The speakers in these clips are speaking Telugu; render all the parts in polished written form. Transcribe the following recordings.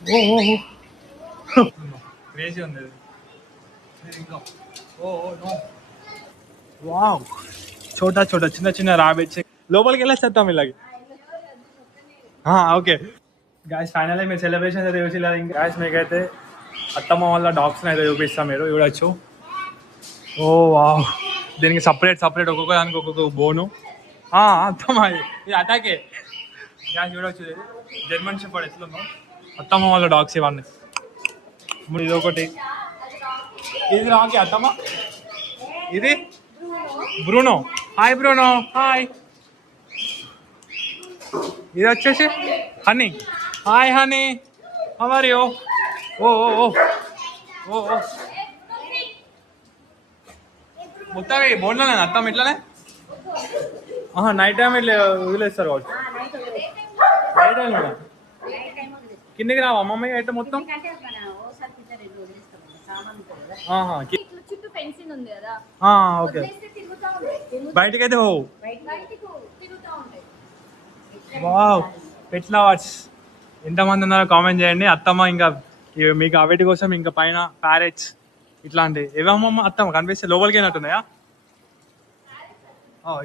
ఓ ఓ క్రేజీ ఉంది ఇది. ఇంకా ఓ ఓ నో వావ్ చోటా చోటా చిన్న చిన్న రాబిట్స్ లోపలికి వెళ్ళేస్తాం ఇలాగే ఓకే గాయస్ ఫైనల్ మీరు సెలబ్రేషన్ అయితే చూసిలా ఇంకా గాయస్ మీకైతే అత్తమ్మ వాళ్ళ డాగ్స్ని అయితే చూపిస్తాం మీరు చూడొచ్చు ఓ వావ్ దీనికి సపరేట్ ఒక్కొక్క దానికి ఒక్కొక్క బోను అత్తమ్మ ఇది అటాకే గ్యాస్ చూడొచ్చు ఇది జర్మన్ షెపర్డ్ ఎట్లుందో అత్తమ్మ వాళ్ళ డాగ్స్ ఇవన్నీ ఇది ఒకటి ఇది రాకి అత్తమ్మ ఇది బ్రూనో హాయ్ బ్రూనో హాయ్ ఇది వచ్చేసి honey hi honey how are you ఓ ఓ ఓ ఓ ఓ మొత్తం బోన్లోనే అత్తం ఇట్లానే నైట్ టైం ఇట్లా వదిలేస్తారు వాళ్ళు నైట్ టైం కిందికి రావా అమ్మమ్మ అయితే మొత్తం ఓకే బయటకి అయితే హో వావ్ పెట్ లవర్స్ ఎంతమంది ఉన్నారో కామెంట్ చేయండి అత్తమ్మ ఇంకా మీకు అవిటి కోసం ఇంకా పైన ప్యారెట్స్ ఇట్లాంటి ఏమమ్మమ్మ అత్తమ్మ కనిపిస్తే లోపలికి వెళ్ళినట్టున్నాయా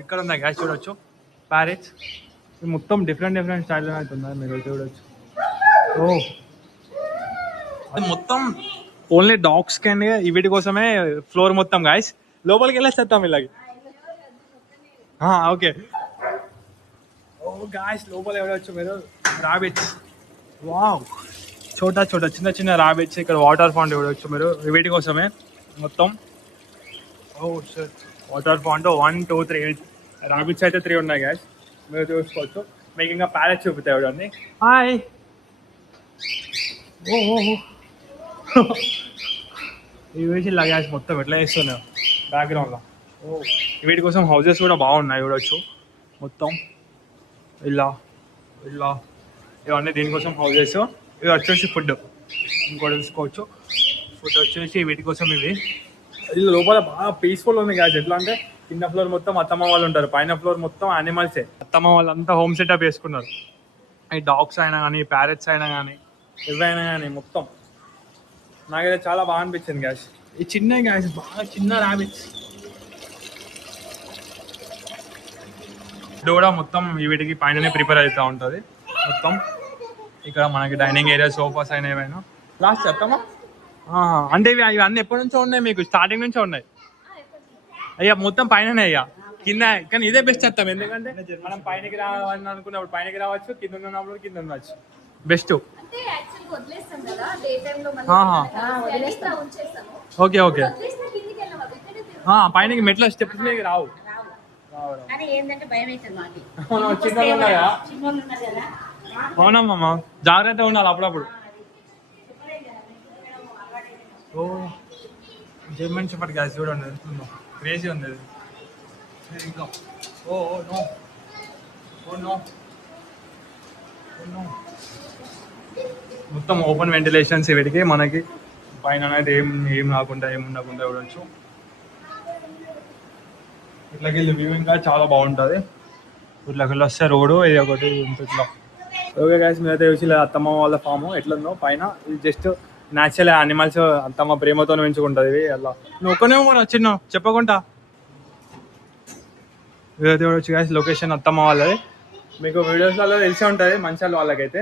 ఇక్కడ ఉన్నాయి గ్యాస్ చూడొచ్చు ప్యారెట్స్ మొత్తం డిఫరెంట్ స్టైల్లో అయితే ఉన్నాయి మీరు చూడొచ్చు ఓ అది మొత్తం ఓన్లీ డాగ్స్ కండి వీటి కోసమే ఫ్లోర్ మొత్తం గాయస్ లోపలికి వెళ్ళేస్తాం ఇలాగే ఓకే ఓ గాయస్ లోపల ఎవడవచ్చు మీరు రాబిట్స్ వావ్ చోటా చిన్న చిన్న రాబిట్స్ ఇక్కడ వాటర్ ఫౌంట్ చూడవచ్చు మీరు వీటి కోసమే మొత్తం ఓ వాటర్ ఫౌంట్ 1 2 3 రాబిట్స్ అయితే 3 ఉన్నాయి గ్యాస్ మీరు చూసుకోవచ్చు మీకు ఇంకా ప్యారెట్స్ చూపుతాయి చూడండి హాయ్ ఓ ఈ వేసి గ్యాస్ మొత్తం ఎట్లా వేస్తున్నావు బ్యాక్గ్రౌండ్లో వీటి కోసం హౌజెస్ కూడా బాగున్నాయి చూడవచ్చు మొత్తం ఇలా ఇవన్నీ దీనికోసం హౌజెస్ ఇవి వచ్చేసి ఫుడ్ ఇంకోటి చూసుకోవచ్చు ఫుడ్ వచ్చేసి వీటి కోసం ఇవి లోపల బాగా పీస్ఫుల్ ఉంది గ్యాస్ ఎట్లా అంటే కింద ఫ్లోర్ మొత్తం అత్తమ్మ వాళ్ళు ఉంటారు పైన ఫ్లోర్ మొత్తం యానిమల్సే అత్తమ్మ వాళ్ళంతా హోమ్ సెటప్ వేసుకున్నారు ఈ డాగ్స్ అయినా కానీ ప్యారెట్స్ అయినా కానీ ఎవరైనా కానీ మొత్తం నాకైతే చాలా బాగా అనిపించింది గ్యాస్ ఈ చిన్న గ్యాస్ బాగా చిన్న ర్యాబిట్స్ ఇది కూడా మొత్తం వీటికి పైననే ప్రిపేర్ అవుతూ ఉంటుంది మొత్తం ఇక్కడ మనకి డైనింగ్ ఏరియా సోఫాస్ అయినా ఏమైనా లాస్ట్ చెప్తామా అంటే ఇవన్నీ ఎప్పటి నుంచో ఉన్నాయి మీకు స్టార్టింగ్ నుంచో ఉన్నాయి అయ్యా మొత్తం పైననే అయ్యా కింద కానీ ఇదే బెస్ట్ చెప్తాం ఎందుకంటే మనం పైనకి రావాలని అనుకున్నప్పుడు పైనకి రావచ్చు కింద ఉన్నప్పుడు కింద ఉండవచ్చు బెస్ట్ ఓకే ఓకే పైనకి మెట్ల స్టెప్స్ మీద రావు అవునమ్మా జాగ్రత్తగా ఉండాలి అప్పుడప్పుడు ఓ జర్మన్ షెపర్డ్ గ్యాస్ చూడండి క్రేజీ ఉంది ఇంకా ఓ నో ఓ నో మొత్తం ఓపెన్ వెంటిలేషన్స్ వీటికి మనకి పైన అనేది ఏం రాకుండా ఏం ఉండకుండా చూడవచ్చు ఇట్లాకి వ్యూ ఇంకా చాలా బాగుంటుంది ఇట్లకి వస్తే రోడ్డు ఇది ఒకటి ఇట్లా ఓకే గైస్ మీరైతే చూసి అత్తమ్మ వాళ్ళ ఫామ్ ఎట్లుందో పైన ఇది జస్ట్ న్యాచురల్ యానిమల్స్ అత్తమ్మ ప్రేమతో పెంచుకుంటుంది అలా నువ్వు ఒక్కనే చిన్న చెప్పకుండా మీరైతే చూడవచ్చు గైస్ లొకేషన్ అత్తమ్మ వాళ్ళది మీకు వీడియోస్లలో తెలిసే ఉంటుంది మంచి వాళ్ళకైతే